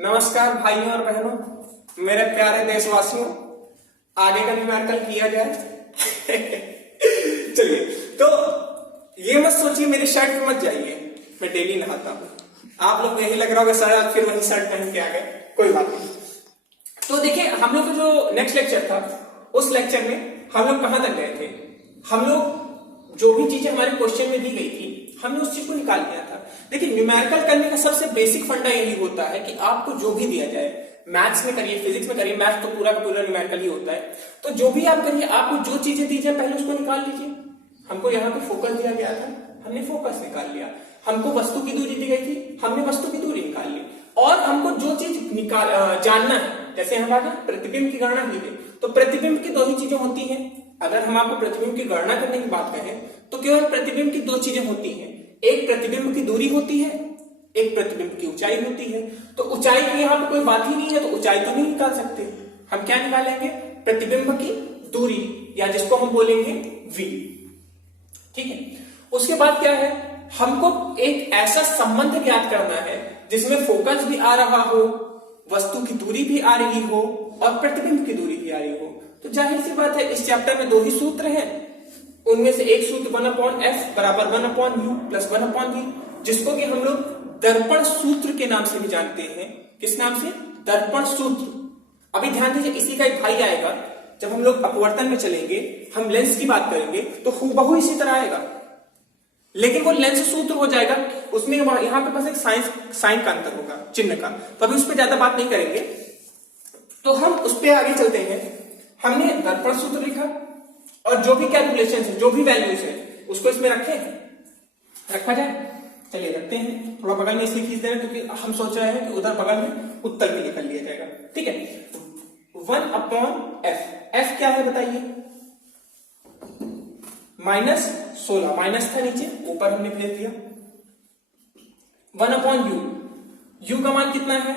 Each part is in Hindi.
नमस्कार भाइयों और बहनों, मेरे प्यारे देशवासियों। आगे का न्यूमेरिकल किया जाए। चलिए, तो ये मत सोचिए मेरी शर्ट पे मत जाइए, मैं डेली नहाता हूँ। आप लोग यही लग रहा होगा सर आप फिर वही शर्ट पहन के आ गए, कोई बात नहीं। तो देखिए, हम लोग का जो नेक्स्ट लेक्चर था, उस लेक्चर में हम लोग कहां तक गए थे। हम लोग जो भी चीजें हमारे क्वेश्चन में दी गई थी, हमने उस चीज को निकाल लिया था। देखिए, न्यूमेरिकल करने का सबसे बेसिक फंडा यही होता है कि आपको जो भी दिया जाए, मैथ्स में करिए, फिजिक्स में करिए, मैथ्स तो पूरा का पूरा न्यूमेरिकल ही होता है। तो जो भी आप करिए, आपको जो चीजें दी जाए पहले उसको निकाल लीजिए। हमको यहाँ पे फोकस दिया गया था, हमने फोकस निकाल लिया। हमको वस्तु की दूरी दी गई थी, हमने वस्तु की दूरी निकाल ली। और हमको जो चीज निकाल जानना है, जैसे हम आगे प्रतिबिंब की गणना की गई, तो प्रतिबिंब की दो ही चीजें होती हैं। अगर हम आपको प्रतिबिंब की गणना करने की बात करें तो केवल प्रतिबिंब की दो चीजें होती हैं। एक प्रतिबिंब की दूरी होती है, एक प्रतिबिंब की ऊंचाई होती है। तो ऊंचाई की यहाँ पे कोई बात ही नहीं है, तो ऊंचाई तो नहीं निकाल सकते। हम क्या निकालेंगे? प्रतिबिंब की दूरी, या जिसको हम बोलेंगे v। ठीक है, उसके बाद क्या है, हमको एक ऐसा संबंध ज्ञात करना है जिसमें फोकस भी आ रहा हो, वस्तु की दूरी भी आ रही हो और प्रतिबिंब की दूरी भी आ रही हो। तो जाहिर सी बात है, इस चैप्टर में दो ही सूत्र हैं। उनमें से एक सूत्र 1/f बराबर 1/u प्लस 1/v, जिसको कि हम लोग दर्पण सूत्र के नाम से भी जानते हैं। किस नाम से? दर्पण सूत्र। अभी ध्यान दीजिए, इसी का एक भाई आएगा। जब हम लोग अपवर्तन में चलेंगे, हम लेंस की बात करेंगे, तो हूबहू इसी तरह आएगा, लेकिन वो लेंस सूत्र हो जाएगा। उसमें यहाँ पे बस एक साइन का अंतर होगा, चिन्ह का। तो अभी उस पर ज्यादा बात नहीं करेंगे, तो हम उस पर आगे चलते हैं। हमने दर्पण सूत्र लिखा और जो भी कैलकुलेशन है, जो भी वैल्यूज है, उसको इसमें रखा जाए। चलिए रखते हैं। थोड़ा बगल में इसलिए खींच दे रहे हैं क्योंकि हम सोच रहे हैं कि उधर बगल में उत्तर के लिए कर लिया जाएगा। ठीक है, 1/f। f क्या है बताइए? -16, माइनस था नीचे, ऊपर हमने भेज दिया। 1/u, u का मान कितना है?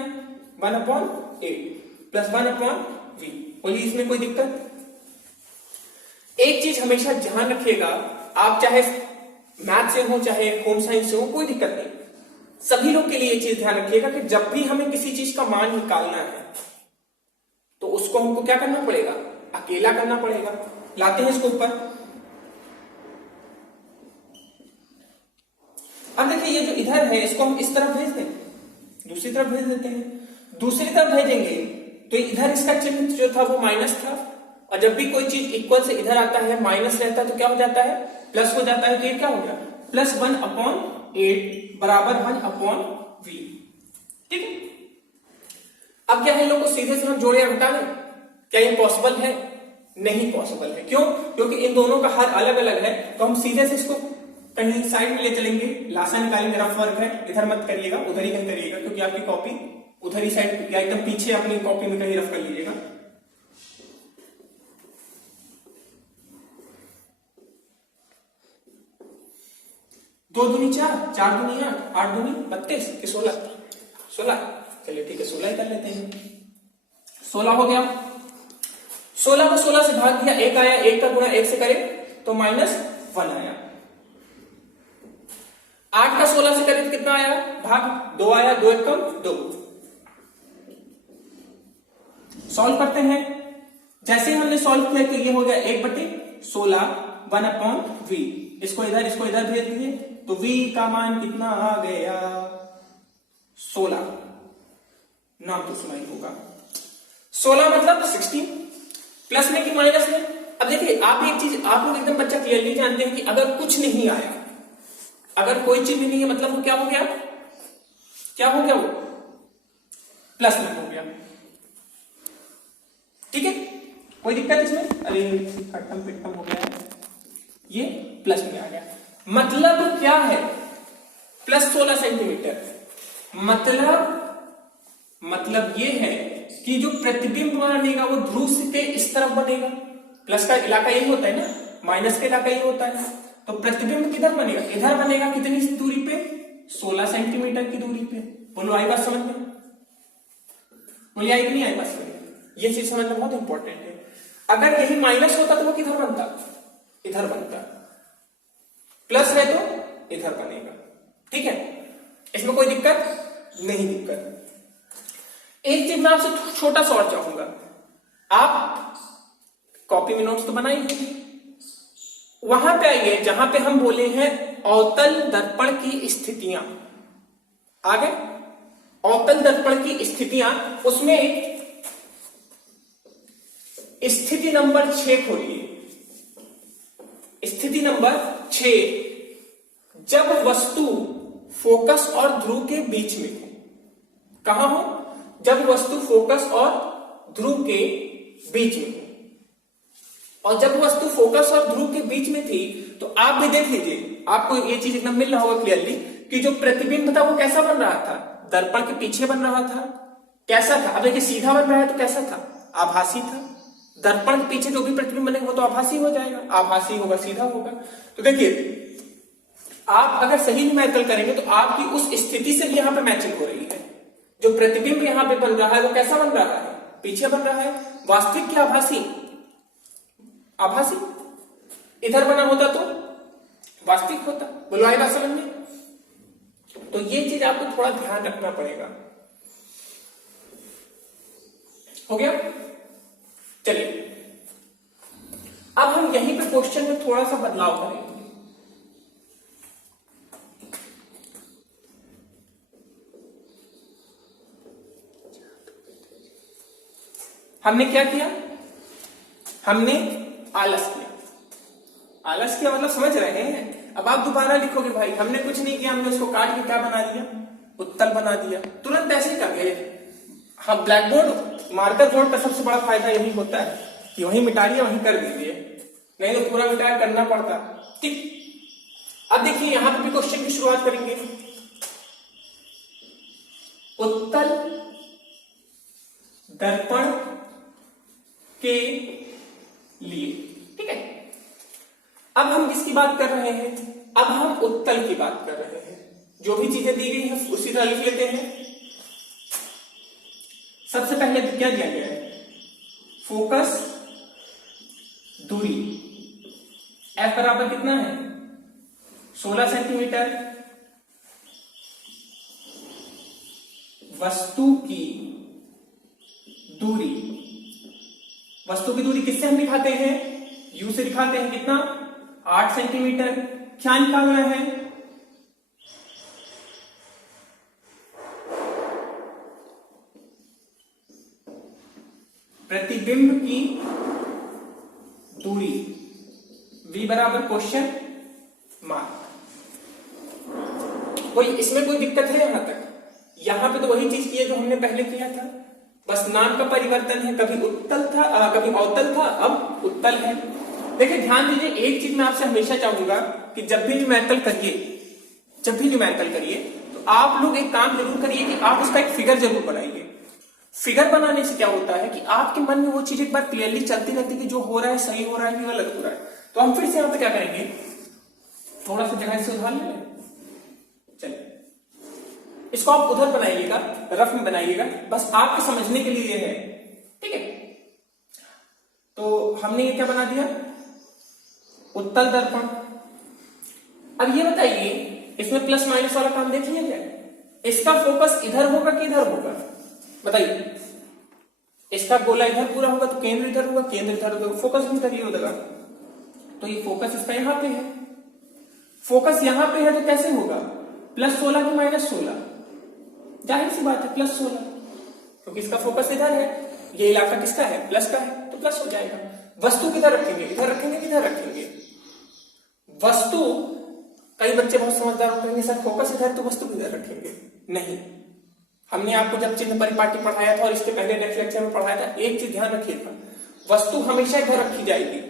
1/8 प्लस 1/v। बोलिए, इसमें कोई दिक्कत? एक चीज हमेशा ध्यान रखिएगा, आप चाहे मैथ से हो चाहे होम साइंस से हो, कोई दिक्कत नहीं। सभी लोग के लिए ये चीज ध्यान रखिएगा कि जब भी हमें किसी चीज का मान निकालना है तो उसको हमको क्या करना पड़ेगा? अकेला करना पड़ेगा। लाते हैं इसको ऊपर। अब देखिए, ये जो इधर है इसको हम इस तरफ भेज दें, दूसरी तरफ भेज देते हैं। दूसरी तरफ भेजेंगे तो इधर इसका चिन्ह जो था वो माइनस था, और जब भी कोई चीज इक्वल से इधर आता है, माइनस रहता है, तो क्या हो जाता है? प्लस हो जाता है। तो ये क्या हो गया? प्लस 1/8 बराबर 1/v। ठीक है, अब क्या है, लोग को सीधे से हम जोड़े या घटा दें? क्या ये पॉसिबल है? नहीं पॉसिबल है। क्यों? क्योंकि इन दोनों का हर अलग अलग है। तो हम सीधे से इसको कहीं साइड में ले चलेंगे, लासा निकालेंगे। रफ वर्क है, इधर मत करिएगा, उधर ही कहीं करिएगा, क्योंकि आपकी कॉपी उधर ही साइड या एकदम पीछे अपनी कॉपी में कहीं रफ कर लीजिएगा। दो दूनी 4, 4 दूनी 8, 8 दूनी 32 कि 16। चलिए ठीक है, 16 ही कर लेते हैं। 16 हो गया। 16 को 16 से भाग दिया, 1 आया। 1 का गुणा 1 से करे तो -1 आया। 8 का 16 से करे तो कितना आया? भाग 2 आया। 2 1 कम 2। सॉल्व करते हैं। जैसे ही हमने सॉल्व किया कि ये हो गया 1/16 1/v। इसको इधर भेज दिए तो v का मान कितना आ गया? 16। नाम तो सुना ही होगा। 16 मतलब 16। प्लस में कि माइनस में? अब देखिए, आप एक चीज आप लोग एकदम बच्चा क्लियरली जानते हैं कि अगर कुछ नहीं आया, अगर कोई चीज भी नहीं है, मतलब वो क्या हो गया? क्या हो गया? वो प्लस में हो गया। ठीक है, कोई दिक्कत इसमें? अरे खट्टम पिट्टम हो गया है, ये प्लस में आ गया। मतलब क्या है? Plus 16 centimetre. मतलब ये है कि जो प्रतिबिंब बनेगा वो ध्रुव के इस तरफ बनेगा। प्लस का इलाका यही होता है ना, माइनस का इलाका यही होता है। तो प्रतिबिंब किधर बनेगा? इधर बनेगा। कितनी दूरी पे? 16 सेंटीमीटर की दूरी पे। बोलो, आई बात समझ में? बोलिए, आई कि नहीं आई बात समझ में? ये चीज समझना बहुत इंपॉर्टेंट है। अगर यही माइनस होता तो वो किधर बनता? इधर बनता। प्लस है तो इधर बनेगा। ठीक है, इसमें कोई दिक्कत नहीं। दिक्कत एक चीज मैं आपसे छोटा सा और चाहूंगा, आप कॉपी में नोट्स तो बनाइए, वहां पे आइए जहां पे हम बोले हैं अवतल दर्पण की स्थितियां। आगे अवतल दर्पण की स्थितियां, उसमें स्थिति नंबर 6 खोलिए। स्थिति नंबर 6, जब वस्तु फोकस और ध्रुव के बीच में हो। कहां हो? जब वस्तु फोकस और ध्रुव के बीच में हो। और जब वस्तु फोकस और ध्रुव के बीच में थी तो आप भी देख लीजिए, आपको ये चीज एकदम मिल रहा होगा क्लियरली कि जो प्रतिबिंब था वो कैसा बन रहा था? दर्पण के पीछे बन रहा था। कैसा था? अब देखिए सीधा बन रहा है तो कैसा था? आभासी था। दर्पण के पीछे जो भी प्रतिबिंब बनेगा वो तो आभासी हो जाएगा, आभासी होगा, सीधा होगा। तो देखिए आप अगर सही न्यूमेरिकल करेंगे तो आपकी उस स्थिति से भी यहां पे मैचिंग हो रही है। जो प्रतिबिंब यहां पे बन रहा है वो कैसा बन रहा है? पीछे बन रहा है। वास्तविक क्या आभासी? आभासी। इधर बना होता तो वास्तविक होता। बोलो आएगा समझ में? तो ये चीज आपको थोड़ा ध्यान रखना पड़ेगा। हो गया? चलिए अब हम यहीं पे क्वेश्चन में थोड़ा सा बदलाव करेंगे। हमने क्या किया? हमने आलस किया। आलस किया मतलब समझ रहे हैं? अब आप दोबारा लिखोगे भाई हमने कुछ नहीं किया, हमने उसको काट के क्या बना दिया? उत्तल बना दिया। तुरंत ऐसे ही कर गए। हाँ, ब्लैक बोर्ड मार्कर बोर्ड का सबसे बड़ा फायदा यही होता है कि वहीं मिटा लिया वहीं कर दीजिए, नहीं तो पूरा मिटा करना पड़ता। ठीक, अब देखिए यहां पर भी क्वेश्चन की शुरुआत करेंगे। उत्तल दर्पण के लिए, ठीक है। अब हम किसकी बात कर रहे हैं? अब हम उत्तल की बात कर रहे हैं। जो भी चीजें दी गई हैं उसी तरह लिख लेते हैं। सबसे पहले क्या दिया गया है? फोकस दूरी F बराबर कितना है? 16 सेंटीमीटर। वस्तु की दूरी, वस्तु की दूरी किससे हम दिखाते हैं? U से दिखाते हैं। कितना? 8 सेंटीमीटर। क्या निकालना है? प्रतिबिंब की दूरी V बराबर क्वेश्चन मार्क। कोई इसमें कोई दिक्कत है? यहां तक, यहां पे तो वही चीज की है जो हमने पहले किया था, बस नाम का परिवर्तन है। कभी उत्तल था, कभी अवतल था, अब उत्तल है। देखिए ध्यान दीजिए, एक चीज मैं आपसे हमेशा चाहूंगा कि जब भी न्यूमेरिकल करिए तो आप लोग एक काम जरूर करिए कि आप उसका एक फिगर जरूर बनाइए। फिगर बनाने से क्या होता है कि आपके मन में वो चीज एक बार क्लियरली चलती रहती है कि जो हो रहा है सही हो रहा है कि गलत हो रहा है। तो हम फिर से यहां पे क्या करेंगे, थोड़ा सा जगह से उधार ले लें। चलिए इसको आप उधर बनाइएगा, रफ में बनाइएगा, बस आपके समझने के लिए है, ठीक है। तो हमने ये क्या बना दिया? उत्तल दर्पण। अब ये बताइए इसमें प्लस माइनस वाला काम देख लिया जाए। इसका फोकस इधर होगा कि इधर होगा? बताइए। इसका गोला इधर पूरा होगा तो केंद्र इधर होगा, केंद्र इधर होगा, फोकस भी इधर ही होगा। तो ये फोकस इसका यहां पे है। फोकस यहां पे है तो कैसे होगा? +16 की -16? जाहिर सी बात है +16, क्योंकि इसका फोकस इधर है। ये इलाका किसका है? प्लस का है, तो प्लस हो जाएगा। वस्तु किधर रखेंगे? इधर रखेंगे, किधर रखेंगे? वस्तु, कई बच्चे बहुत समझदार होते हैं, सर फोकस इधर तो वस्तु किधर रखेंगे? नहीं, हमने आपको जब चिन्ह परिपाटी पढ़ाया था और इसके पहले नेक्स्ट लेक्चर में पढ़ाया था, एक चीज ध्यान रखिएगा, वस्तु हमेशा इधर रखी जाएगी।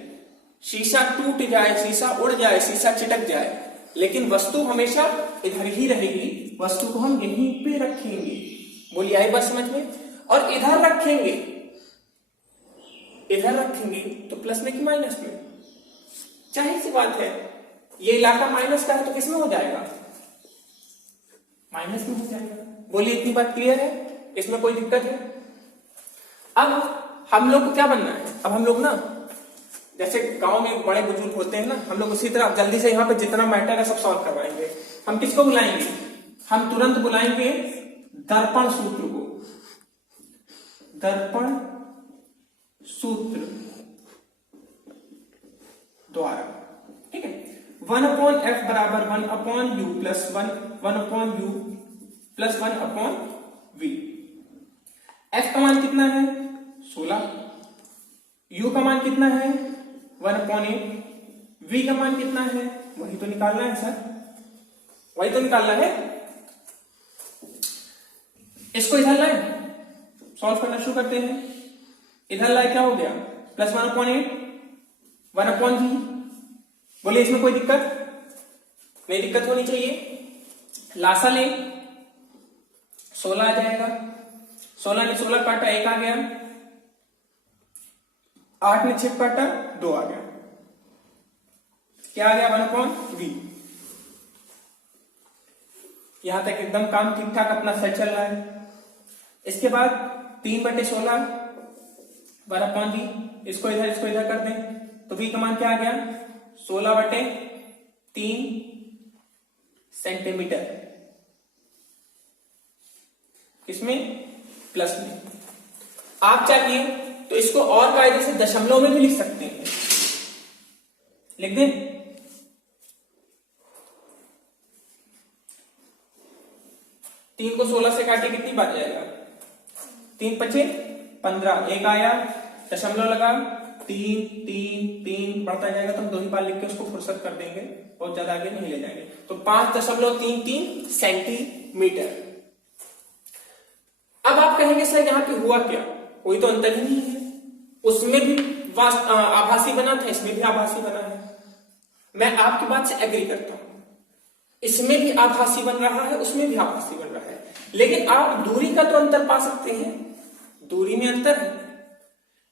शीशा टूट जाए, शीशा उड़ जाए, शीशा चिटक जाए, लेकिन वस्तु हमेशा इधर ही रहेगी। वस्तु को हम यहीं पे रखेंगे। बोलिए आई बात समझ में? और इधर रखेंगे तो प्लस में कि माइनस में? जाहिर सी बात है, ये इलाका माइनस का है तो किसमें हो जाएगा? माइनस में हो जाएगा। बोलिए इतनी बात क्लियर है? इसमें कोई दिक्कत है? अब हम लोग को क्या बनना है? अब हम लोग ना, जैसे गांव में बड़े बुजुर्ग होते हैं ना, हम लोग उसी तरह जल्दी से यहाँ पे जितना मैटर है सब सॉल्व करवाएंगे। हम किसको बुलाएंगे? हम तुरंत बुलाएंगे दर्पण सूत्र को। दर्पण सूत्र द्वारा, ठीक है। 1/f बराबर 1/u plus 1/u plus 1/v। f का मान कितना है 16, u का मान कितना है 1/8, v का मान कितना है वही तो निकालना है सर, वही तो निकालना है। इसको इधर लाए सॉल्व करना शुरू करते हैं। इधर लाए क्या हो गया प्लस 1/8 1/v। बोलिए इसमें कोई दिक्कत नहीं, दिक्कत होनी चाहिए। लासा ले 16 आ जाएगा, 16 ने 16 काटा 1 आ गया, 8 ने 6 काटा 2 आ गया, क्या आ गया 1/v। यहां तक एकदम काम ठीक ठाक अपना सही चल रहा है। इसके बाद 3/16 1/v, इसको इधर कर दें तो v का मान क्या आ गया 16/3 सेंटीमीटर, इसमें प्लस में। आप चाहिए तो इसको और कायदे से दशमलव में भी लिख सकते हैं, लिख दें। 3 को 16 से काटे कितनी बार जाएगा 3 × 15, 1 आया दशमलव लगा 3 3 3 बढ़ता जाएगा, तो हम 2 ही बार लिख के उसको फुर्सत कर देंगे, बहुत ज्यादा आगे नहीं ले जाएंगे। तो 5.33 सेंटीमीटर। अब आप कहेंगे सर यहाँ पे हुआ क्या, कोई तो अंतर ही नहीं है, उसमें भी आभासी बना था, इसमें भी आभासी बना है। मैं आपकी बात से एग्री करता हूं, इसमें भी आभासी बन रहा है, उसमें भी आभासी बन रहा है, लेकिन आप दूरी का तो अंतर पा सकते हैं, दूरी में अंतर है।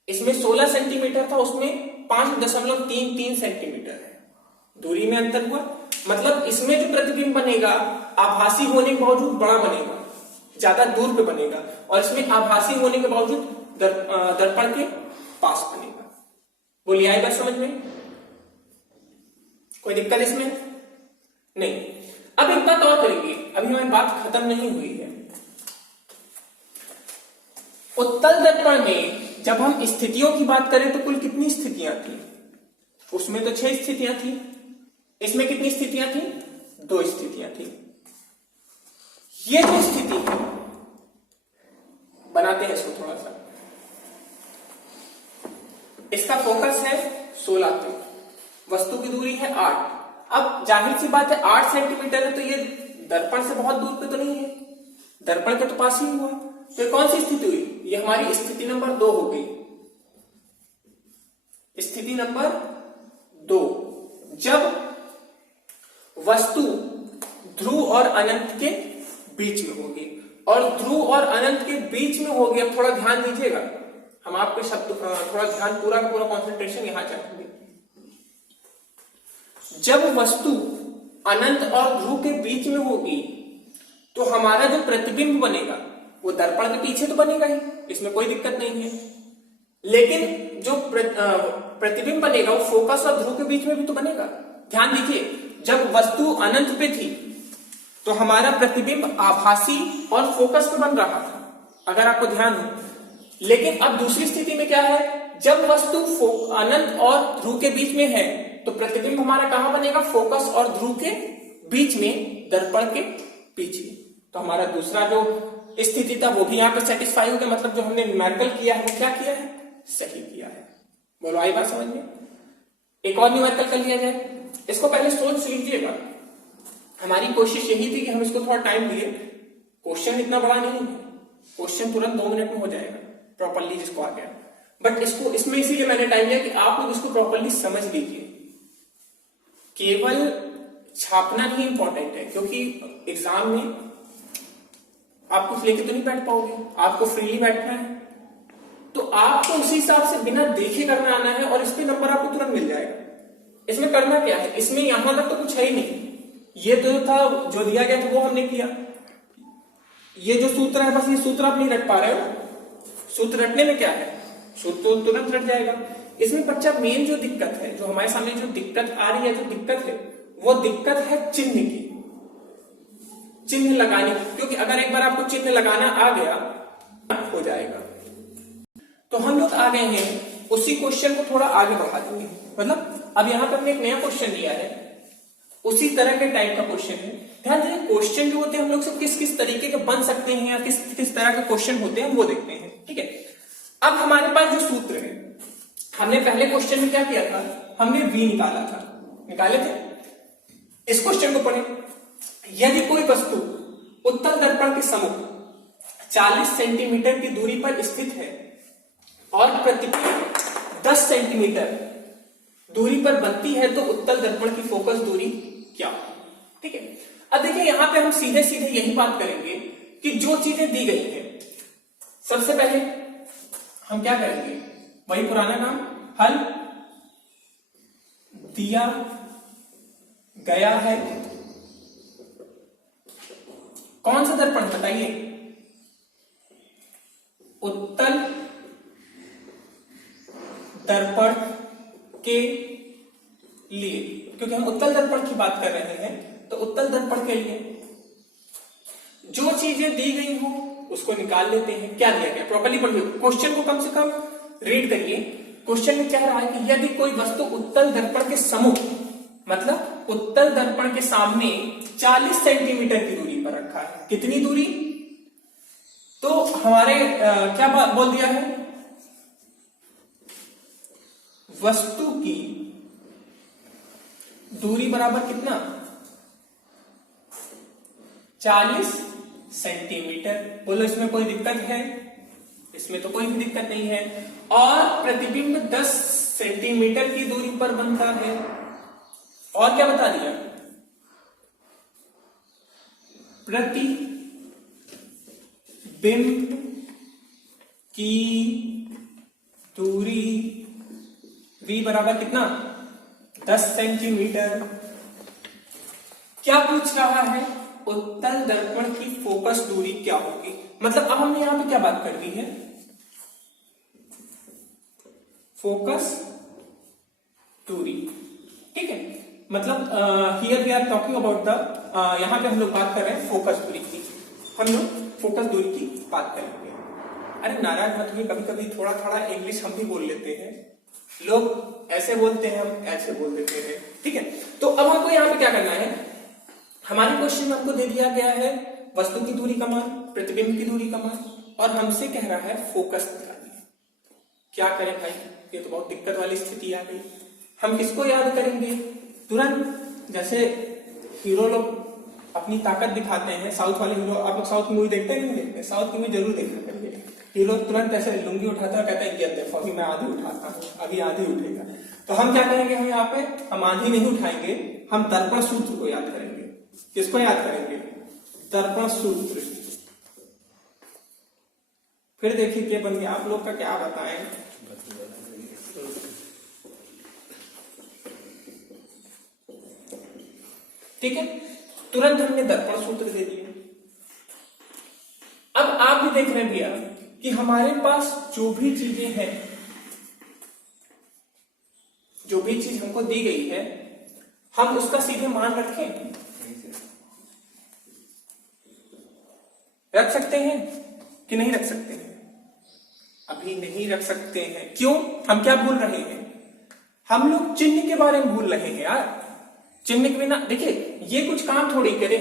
इसमें 16 सेंटीमीटर था, उसमें 5.33 सेंटीमीटर है, दूरी में अंतर हुआ। मतलब इसमें जो प्रतिबिंब बनेगा आभासी होने के बावजूद बड़ा बनेगा, ज्यादा दूर पे बनेगा, और इसमें आभासी होने के बावजूद दर्पण के पास बनेगा। बोलिए आई बात समझ में, कोई दिक्कत इसमें नहीं। अब एक बात और करेंगे, अभी हमारी बात खत्म नहीं हुई है। उत्तल दर्पण में जब हम स्थितियों की बात करें तो कुल कितनी स्थितियां थी, उसमें तो 6 स्थितियां थी, इसमें कितनी स्थितियां थी 2 स्थितियां थी। ये जो स्थिति है बनाते हैं इसको थोड़ा सा, इसका फोकस है 16 पे, वस्तु की दूरी है 8। अब जाहिर सी बात है 8 सेंटीमीटर है, तो ये दर्पण से बहुत दूर पे तो नहीं है, दर्पण के तो पास ही हुआ। तो कौन सी स्थिति हुई, ये हमारी स्थिति नंबर 2 हो गई, स्थिति नंबर 2। जब वस्तु ध्रुव और अनंत के बीच में होगी, और ध्रुव और अनंत के बीच में होगी। अब थोड़ा ध्यान दीजिएगा, हम आपके शब्द थोड़ा ध्यान, पूरा कंसंट्रेशन यहां चाहेंगे। जब वस्तु अनंत और ध्रुव के बीच में होगी तो हमारा जो प्रतिबिंब बनेगा वो दर्पण के पीछे तो बनेगा ही, इसमें कोई दिक्कत नहीं है, लेकिन जो प्रतिबिंब बनेगा वो फोकस और ध्रुव के बीच में भी तो बनेगा। ध्यान दीजिए, जब वस्तु अनंत पे थी तो हमारा प्रतिबिंब आभासी और फोकस पे बन रहा था, अगर आपको ध्यान हो। लेकिन अब दूसरी स्थिति में क्या है, जब वस्तु अनंत और ध्रुव के बीच में है तो प्रतिबिंब हमारा कहां बनेगा, फोकस और ध्रुव के बीच में, दर्पण के पीछे। तो हमारा दूसरा जो स्थिति था वो भी यहां पर सेटिस्फाई हो गया, मतलब जो हमने न्यूमेरिकल किया है वो क्या किया है, सही किया है। बोलो आई बात समझ में। एक और न्यूमेरिकल कर लिया जाए, इसको पहले सोच लीजिएगा। हमारी कोशिश यही थी कि हम इसको थोड़ा टाइम दिए, क्वेश्चन इतना बड़ा नहीं है, क्वेश्चन तुरंत 2 मिनट में हो जाएगा प्रॉपरली जिसको आ गया, बट इसको इसमें इसीलिए मैंने टाइम लिया कि आप लोग इसको प्रॉपरली समझ लीजिए। केवल छापना ही इंपॉर्टेंट है, क्योंकि एग्जाम में आप कुछ लेके तो नहीं बैठ पाओगे, आपको फ्रीली बैठना है, तो आपको उसी हिसाब से बिना देखे करना आना है, और इस पे नंबर आपको तुरंत मिल जाएगा। इसमें करना क्या है, इसमें यहां तक तो कुछ है ही नहीं, ये तो था जो दिया गया था वो हमने किया, ये जो सूत्र है बस ये सूत्र आप नहीं रट पा रहे हो, सूत्र रटने में क्या है, सूत्र तो तुरंत रट जाएगा। इसमें बच्चा मेन जो दिक्कत है, जो हमारे सामने जो दिक्कत आ रही है, जो दिक्कत है वो दिक्कत है चिन्ह की, चिन्ह लगाने की। क्योंकि अगर एक बार आपको चिन्ह लगाना आ गया हो जाएगा, तो हम लोग आ गए हैं उसी क्वेश्चन को थोड़ा आगे बढ़ा देंगे। मतलब अब यहाँ पे हमने एक नया क्वेश्चन लिया है, उसी तरह के टाइप का क्वेश्चन है। ध्यान दें क्वेश्चन जो होते हैं हम लोग से किस किस तरीके के बन सकते हैं या किस किस तरह के क्वेश्चन होते हैं वो देखते हैं। ठीक है, अब हमारे पास जो सूत्र है, हमने पहले क्वेश्चन में क्या किया था, हमने v निकाला था, निकाले थे। इस क्वेश्चन को पढ़े, यदि कोई वस्तु उत्तल दर्पण के सम्मुख 40 सेंटीमीटर की दूरी पर स्थित है और प्रतिबिंब 10 सेंटीमीटर दूरी पर बनती है तो उत्तल दर्पण की फोकस दूरी क्या होगी। ठीक है, अब देखिए यहां पे हम सीधे सीधे यही बात करेंगे कि जो चीजें दी गई है, सबसे पहले हम क्या करेंगे, वही पुराना काम, हल दिया गया है कौन सा दर्पण बताइए, उत्तल दर्पण के लिए, क्योंकि हम उत्तल दर्पण की बात कर रहे हैं तो उत्तल दर्पण के लिए जो चीजें दी गई हो उसको निकाल लेते हैं। क्या दिया गया, प्रॉपर्ली पढ़िए, क्वेश्चन को कम से कम रीड करिए। क्वेश्चन में क्या रहा है कि यदि कोई वस्तु उत्तल दर्पण के सम्मुख, मतलब उत्तल दर्पण के सामने 40 सेंटीमीटर की दूरी पर रखा है, कितनी दूरी, तो हमारे क्या बोल दिया है, वस्तु की दूरी बराबर कितना, 40 सेंटीमीटर। बोलो इसमें कोई दिक्कत है, इसमें तो कोई भी दिक्कत नहीं है। और प्रतिबिंब 10 सेंटीमीटर की दूरी पर बनता है। और क्या बता दिया, प्रतिबिंब की दूरी v बराबर कितना, 10 सेंटीमीटर। क्या पूछ रहा है, उत्तल दर्पण की फोकस दूरी क्या होगी। मतलब अब हमने यहां पे क्या बात कर दी है, फोकस दूरी। ठीक है, मतलब here we are talking about the, यहां पे हम लोग बात कर रहे हैं फोकस दूरी की, हम लोग फोकस दूरी की बात करेंगे। अरे नाराज मत होइए, कभी कभी थोड़ा थोड़ा इंग्लिश हम भी बोल लेते हैं, लोग ऐसे बोलते हैं, हम ऐसे बोल देते हैं। ठीक है, तो अब हमको यहाँ पे क्या करना है, हमारे क्वेश्चन में हमको दे दिया गया है वस्तु की दूरी का मान, प्रतिबिंब की दूरी का मान, और हमसे कह रहा है फोकस निकालनी। क्या करें भाई, ये तो बहुत दिक्कत वाली स्थिति आ गई। हम किसको याद करेंगे तुरंत, जैसे हीरो लोग अपनी ताकत दिखाते हैं, साउथ वाले हीरो, आप लोग साउथ की मूवी देखते हैं नहीं देखते, साउथ की मूवी जरूर देखना करिए। हीरो तुरंत ऐसे लुंगी उठाता है, कहता है ये देखो अभी मैं आधी उठाता हूँ, अभी आधी उठेगा। तो हम क्या करेंगे, हम यहाँ पे हम आधी नहीं उठाएंगे, हम दर्पण सूत्र को याद करेंगे। किसको याद करेंगे, दर्पण सूत्र। फिर देखिए क्या बन गया, आप लोग का क्या बताएं। ठीक है, तुरंत हमने दर्पण सूत्र दे दिया। अब आप भी देख रहे हैं भैया कि हमारे पास जो भी चीजें हैं, जो भी चीज हमको दी गई है, हम उसका सीधे मान रखें, रख सकते हैं कि नहीं रख सकते हैं, अभी नहीं रख सकते हैं। क्यों, हम क्या भूल रहे हैं, हम लोग चिन्ह के बारे में भूल रहे हैं यार। चिन्ह के बिना देखिए ये कुछ काम थोड़ी करे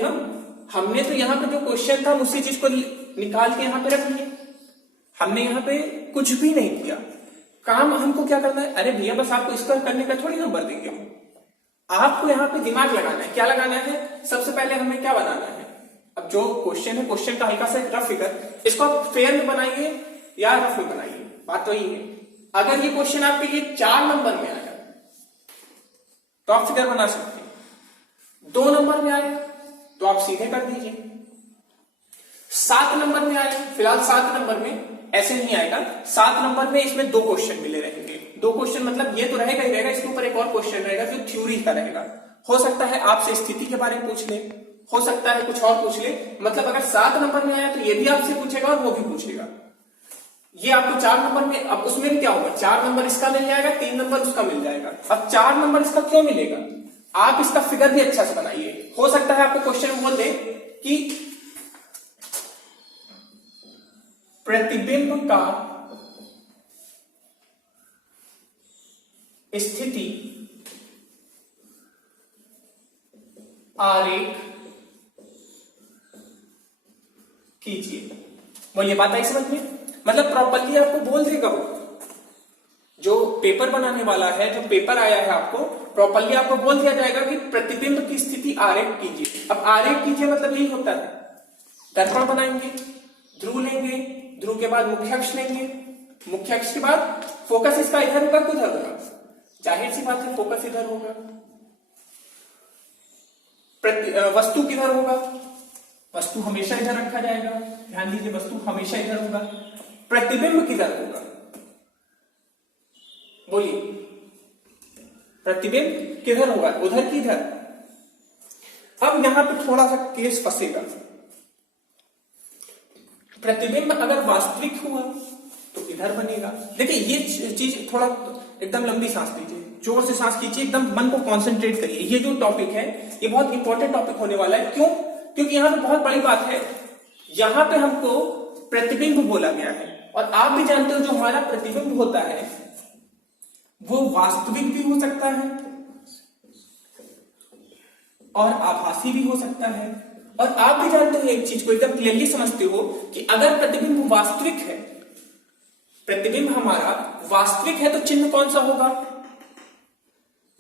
हमने तो यहाँ पे जो क्वेश्चन था उसी चीज को निकाल के यहाँ पे रख लिया, हमने यहाँ पे कुछ भी नहीं किया। काम हमको क्या करना है, अरे भैया बस आपको इसका करने का थोड़ी नंबर देंगे हम, आपको यहाँ पे दिमाग लगाना है। क्या लगाना है, सबसे पहले हमें क्या बनाना है, अब जो क्वेश्चन है, क्वेश्चन का हल्का सा रफ फिगर, इसको आप फेयर में बनाइए या रफ में बनाइए, बात तो यही है। अगर ये क्वेश्चन आपके लिए 4 नंबर में आया तो आप फिगर बना सकते हैं, 2 नंबर में आया तो आप सीधे कर दीजिए, 7 नंबर में आया, फिलहाल 7 नंबर में ऐसे नहीं आएगा, 7 नंबर में इसमें 2 क्वेश्चन मिले रहेंगे। 2 क्वेश्चन मतलब ये तो रहेगा ही रहेगा, इसके ऊपर एक और क्वेश्चन रहेगा जो थ्योरी का रहेगा। हो सकता है आपसे स्थिति के बारे में पूछ ले, हो सकता है कुछ और पूछ ले। मतलब अगर 7 नंबर में आया तो ये भी आपसे पूछेगा और वो भी पूछेगा। ये आपको 4 नंबर में, अब उसमें भी क्या होगा, 4 नंबर इसका मिल जाएगा, 3 नंबर उसका मिल जाएगा। अब 4 नंबर इसका क्यों मिलेगा, आप इसका फिगर भी अच्छा से बनाइए। हो सकता है आपको क्वेश्चन में बोल दे कि प्रतिबिंब का स्थिति आरेख कीजिए। बोलिए, बात आई समझ में? मतलब प्रॉपर्ली आपको बोल देगा वो, जो पेपर बनाने वाला है, जो पेपर आया है आपको, प्रॉपर्ली आपको बोल दिया जाएगा कि प्रतिबिंब की स्थिति आरेख कीजिए। अब आरेख कीजिए मतलब यही होता है, दर्पण बनाएंगे, ध्रुव लेंगे, ध्रुव के बाद मुख्य अक्ष लेंगे, मुख्य अक्ष के बाद फोकस इसका इधर होगा कि उधर होगा? जाहिर सी बात है फोकस इधर होगा। वस्तु किधर होगा? वस्तु हमेशा इधर रखा जाएगा, ध्यान दीजिए, वस्तु हमेशा इधर होगा। प्रतिबिंब किधर होगा? बोलिए, प्रतिबिंब किधर होगा? उधर की इधर? अब यहां पे थोड़ा सा केस फंसेगा। प्रतिबिंब अगर वास्तविक हुआ तो इधर बनेगा। देखिए ये चीज थोड़ा एकदम लंबी सांस लीजिए, जोर से सांस खींचिए, एकदम मन को कंसंट्रेट करिए। ये जो टॉपिक है ये बहुत इंपॉर्टेंट टॉपिक होने वाला है। क्यों? क्योंकि यहाँ पे बहुत बड़ी बात है। यहाँ पे हमको प्रतिबिंब बोला गया है, और आप भी जानते हो जो हमारा प्रतिबिंब होता है वो वास्तविक भी हो सकता है और आभासी भी हो सकता है। और आप भी जानते हो एक चीज को एकदम क्लियरली समझते हो कि अगर प्रतिबिंब वास्तविक है, प्रतिबिंब हमारा वास्तविक है, तो चिन्ह कौन सा होगा?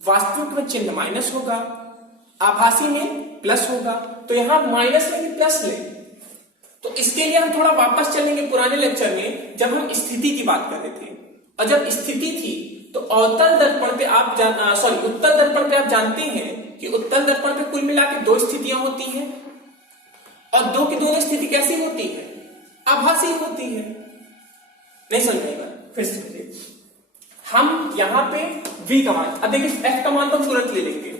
वास्तविक में चिन्ह माइनस होगा, आभासी में प्लस होगा। तो यहां माइनस लेंगे प्लस ले। तो इसके लिए हम थोड़ा वापस चलेंगे पुराने लेक्चर में, जब हम स्थिति की बात कर रहे थे। और जब स्थिति थी तो अवतल दर्पण पे आप उत्तल दर्पण पे आप जानते हैं कि उत्तल दर्पण पे कुल मिला के दो स्थितियां होती हैं, और दो की दोनों स्थिति कैसी होती है? आभासी होती है। नहीं समझेगा? फिर समझिए, हम यहाँ पे V कमान, अब देखिए F कमान तो तुरंत ले लेंगे,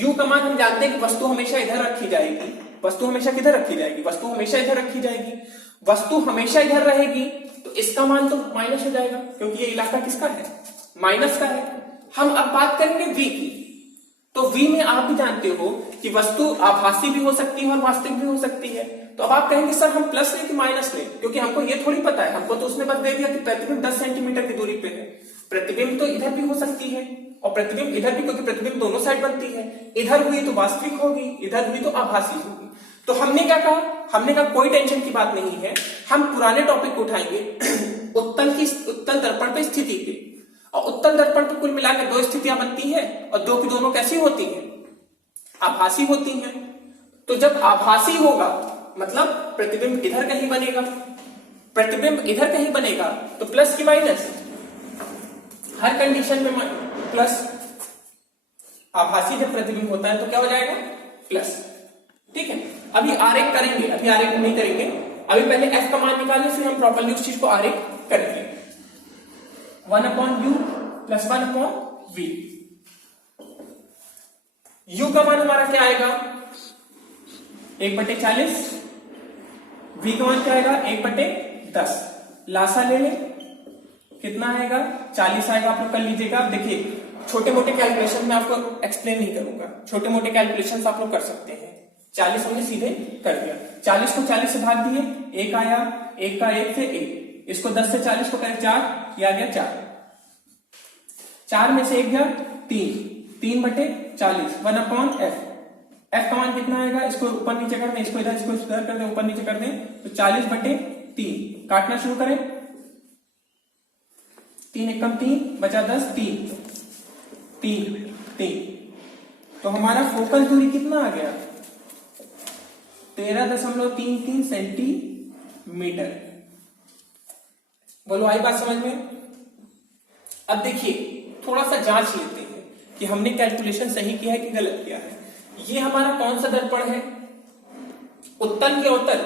U कमान हम जानते हैं कि वस्तु हमेशा इधर रखी जाएगी। वस्तु हमेशा किधर रखी जाएगी? वस्तु हमेशा इधर रखी जाएगी। वस्तु हमेशा इधर रहेगी तो इसका मान तो माइनस हो जाएगा, क्योंकि ये इलाका किसका है? माइनस का है। हम अब बात करेंगे V की, तो V में आप भी जानते हो कि वस्तु आभासी भी हो सकती है और वास्तविक भी हो सकती है। तो अब आप कहेंगे सर हम प्लस लें कि माइनस लें, क्योंकि हमको ये थोड़ी पता है, हमको तो उसने बस दे दिया कि प्रतिबिंब 10 सेंटीमीटर की दूरी पे है। प्रतिबिंब तो इधर भी हो सकती है और प्रतिबिंब इधर भी, क्योंकि प्रतिबिंब दोनों साइड बनती है। इधर हुई तो वास्तविक होगी, इधर हुई तो आभासी होगी। तो हमने क्या कहा? हमने कहा कोई टेंशन की बात नहीं है, हम पुराने टॉपिक को उठाएंगे उत्तल दर्पण पे स्थिति पे। और उत्तल दर्पण पे कुल मिलाकर दो स्थितियां बनती है, और दो की दोनों कैसी होती है? आभासी होती हैं। तो जब आभासी होगा मतलब प्रतिबिंब इधर कहीं बनेगा, प्रतिबिंब इधर कहीं बनेगा तो प्लस की माइनस, हर कंडीशन में प्लस। आभासी जब प्रतिबिंब होता है तो क्या हो जाएगा? प्लस। ठीक है, अभी आरेख करेंगे, अभी आरेख नहीं करेंगे, अभी पहले F का मान निकालें, फिर हम प्रॉपर्ली उस चीज को आरेख करेंगे। 1/u plus 1/v। u का मान हमारा क्या आएगा? 1/40। v का मान क्या आएगा? 1/10। लासा ले ले, कितना आएगा? 40 आएगा। आप लोग कर लीजिएगा। देखिए छोटे मोटे कैलकुलेशन में आपको एक्सप्लेन नहीं करूंगा, छोटे मोटे कैलकुलेशन आप लोग कर सकते हैं। 40 हमने सीधे कर दिया। 40 को 40 से भाग दिए, 1 आया, 1 का 1 से 1, इसको 10 से 40 को करें 4, ये आ गया 4। 4 में से 1 गया 3, 3/40 1/f। f का मान कितना आएगा? इसको ऊपर नीचे कर दें, इसको इधर कर दें, ऊपर नीचे कर दें, तो 40/3। काटना शुरू करें, 3 एकम 3 बचा 10, 3। तो हमारा फोकल दूरी कितना आ गया? 13.33 सेंटीमीटर। बोलो आई बात समझ में? अब देखिए थोड़ा सा जांच लेते हैं कि हमने कैलकुलेशन सही किया है कि गलत किया है। ये हमारा कौन सा दर्पण है? उत्तल के अवतल?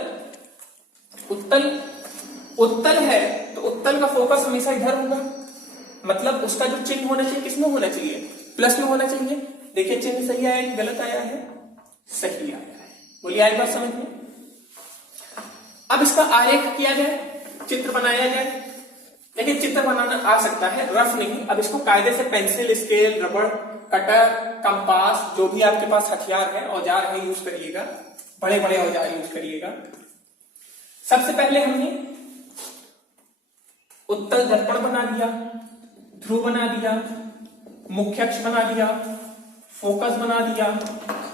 उत्तल है तो उत्तल का फोकस हमेशा इधर होगा, मतलब उसका जो चिन्ह होना चाहिए किसमें होना चाहिए? प्लस में होना चाहिए। देखिए चिन्ह सही आया कि गलत आया है? सही आया है। बोलिए आई बात समझ में? अब इसका आरेख किया जाए, चित्र बनाया जाए। देखिए चित्र बनाना आ सकता है, रफ नहीं। अब इसको कायदे से पेंसिल, स्केल, रबड़, कटर, कंपास, जो भी आपके पास हथियार है, औजार है, यूज करिएगा। बड़े बड़े औजार यूज करिएगा। सबसे पहले हमने उत्तल दर्पण बना दिया, ध्रुव बना दिया, मुख्य अक्ष बना दिया, फोकस बना दिया।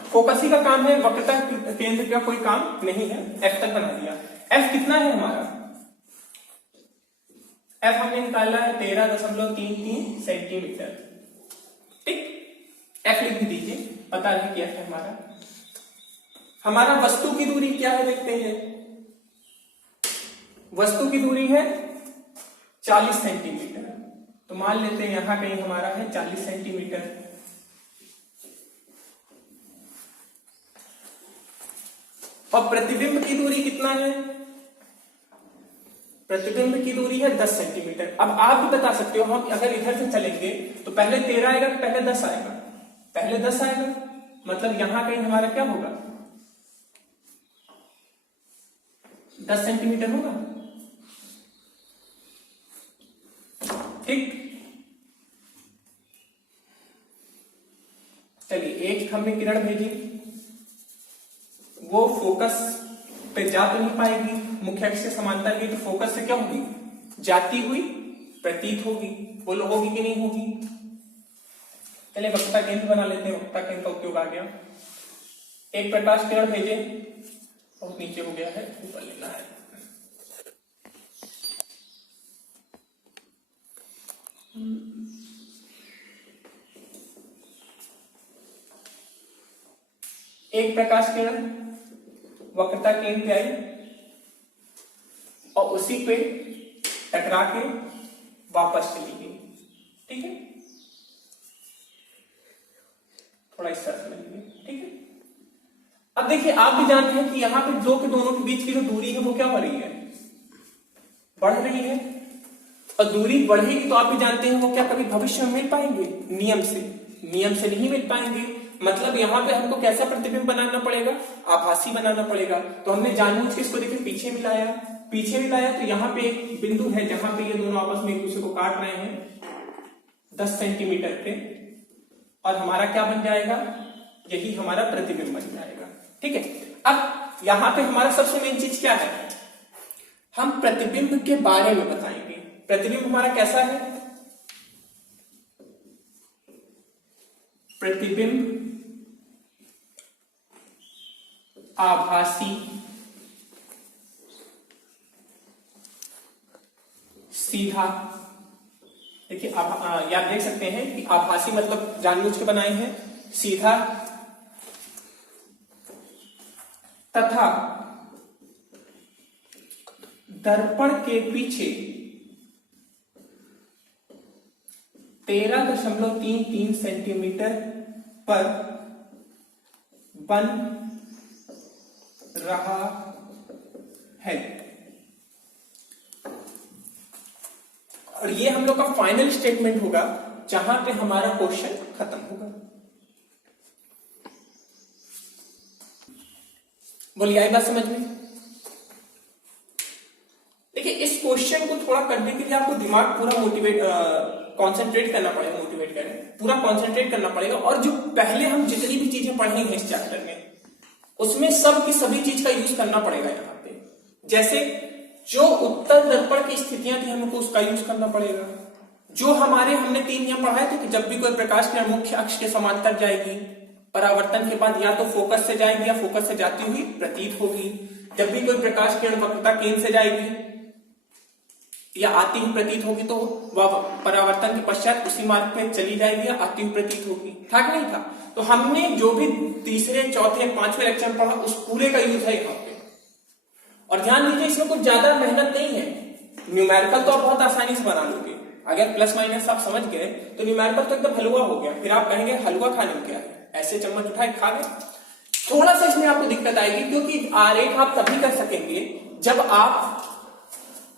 फोकस ही का काम है, वक्रता केंद्र का कोई काम नहीं है। एफ तक बना दिया। एफ कितना है हमारा? एफ हमने निकाला है 13.33 सेंटीमीटर। ठीक, एफ लिख दीजिए, पता है कि एफ है हमारा। हमारा वस्तु की दूरी क्या है देखते हैं। वस्तु की दूरी है 40 सेंटीमीटर। तो मान लेते हैं यहां कहीं हमारा है 40 सेंटीमीटर। और प्रतिबिंब की दूरी कितना है? प्रतिबिंब की दूरी है 10 सेंटीमीटर। अब आप भी बता सकते हो, हम अगर इधर से चलेंगे तो पहले 13 आएगा, पहले 10 आएगा? पहले 10 आएगा, मतलब यहां कहीं हमारा क्या होगा? 10 सेंटीमीटर होगा। ठीक, चलिए एक हमने किरण भेजी, वो फोकस पे जा तो नहीं पाएगी, मुख्य अक्ष से समांतर गई तो फोकस से क्या होगी? जाती हुई प्रतीत होगी। बोलो होगी कि नहीं होगी? चलिए वक्रता केंद्र बना लेते हैं। वक्रता केंद्र का उपयोग आ गया। एक प्रकाश किरण भेजे, बहुत नीचे हो गया है, ऊपर लेना है। एक प्रकाश किरण वक्रता केंद्र पे आई और उसी पे टकरा के वापस चली गई। ठीक है, थोड़ा इस तरह समझ लीजिए। ठीक है, अब देखिए आप भी जानते हैं कि यहां पे दो के दोनों के बीच की जो दूरी है वो क्या हो रही है? बढ़ रही है। और दूरी बढ़ेगी तो आप भी जानते हैं वो क्या कभी भविष्य में मिल पाएंगे? नियम से। नियम से नहीं मिल पाएंगे। मतलब यहाँ पे हमको कैसा प्रतिबिंब बनाना पड़ेगा? आभासी बनाना पड़ेगा। तो हमने जानबूझ के इसको देखिए पीछे मिलाया। पीछे मिलाया तो यहाँ पे एक बिंदु है जहां पे ये दोनों आपस में एक दूसरे को काट रहे हैं 10 सेंटीमीटर पे, और हमारा क्या बन जाएगा? यही हमारा प्रतिबिंब बन जाएगा। ठीक है, अब यहाँ पे हमारा सबसे मेन चीज क्या है? हम प्रतिबिंब के बारे में बताएंगे। प्रतिबिंब हमारा कैसा है? प्रतिबिंब आभासी, सीधा। देखिए आप देख सकते हैं कि आभासी मतलब जानबूझ के बनाए हैं, सीधा तथा दर्पण के पीछे 13.33 सेंटीमीटर पर बन रहा है। और ये हम लोग का फाइनल स्टेटमेंट होगा जहां पे हमारा क्वेश्चन खत्म होगा। बोलिए आई बात समझ में? देखिए इस क्वेश्चन को थोड़ा करने के लिए आपको दिमाग पूरा मोटिवेट कंसंट्रेट करना पड़ेगा। मोटिवेट करें, पूरा कंसंट्रेट करना पड़ेगा। और जो पहले हम जितनी भी चीजें पढ़ी हैं इस चैप्टर में, उसमें सब की सभी चीज का यूज करना पड़ेगा। यहाँ पे जैसे जो उत्तर दर्पण की स्थितियां थी हमको उसका यूज करना पड़ेगा। जो हमने 3 नियम पढ़ाए थे कि जब भी कोई प्रकाश किरण मुख्य अक्ष के समांतर जाएगी, परावर्तन के बाद या तो फोकस से जाएगी या फोकस से जाती हुई प्रतीत होगी। जब भी कोई प्रकाश किरण वक्रता केंद्र से जाएगी या आती हुई प्रतीत होगी तो वह परावर्तन के पश्चात उसी मार्ग पे चली जाएगी या आती हुई प्रतीत होगी। था कि नहीं था? तो हमने जो भी तीसरे, चौथे, 5वें लेक्चर पढ़ा उस पूरे का यूज है यहाँ पे। और ध्यान दीजिए इसमें कुछ ज्यादा मेहनत नहीं है। न्यूमेरिकल तो आप बहुत आसानी से बना लोगे। अगर प्लस माइनस आप समझ गए तो न्यूमेरिकल तो एकदम हलवा हो गया। फिर आप कहेंगे हलवा खाने में क्या है, ऐसे चम्मच उठाए खा गए। थोड़ा सा इसमें आपको दिक्कत आएगी क्योंकि आरेख आप तभी कर सकेंगे जब आप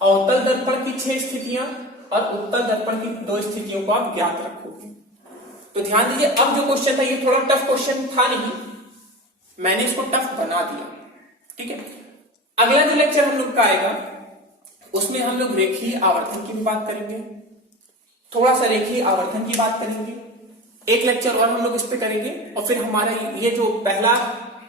अवतल दर्पण की 6 स्थितियां और उत्तल दर्पण की 2 स्थितियों को आप ज्ञात रखोगे। तो ध्यान दीजिए अब जो क्वेश्चन था ये थोड़ा टफ क्वेश्चन था नहीं, मैंने इसको टफ बना दिया। ठीक है, अगला जो लेक्चर हम लोग का आएगा उसमें हम लोग रेखीय आवर्धन की भी बात करेंगे। थोड़ा सा रेखीय आवर्धन की बात करेंगे। एक लेक्चर और हम लोग इस पे करेंगे और फिर हमारा ये जो पहला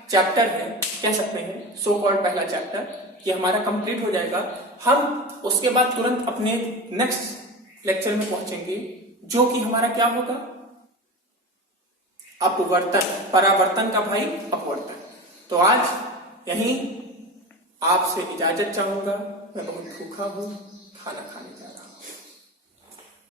चैप्टर है, कह सकते हैं सो कॉल्ड पहला चैप्टर, ये हमारा कंप्लीट हो जाएगा। हम उसके बाद तुरंत अपने नेक्स्ट लेक्चर में पहुंचेंगे जो कि हमारा क्या होगा, अपवर्तन, परावर्तन का भाई अपवर्तन। तो आज यहीं आपसे इजाजत चाहूंगा, मैं बहुत भूखा हूं, खाना खाने जा रहा हूं।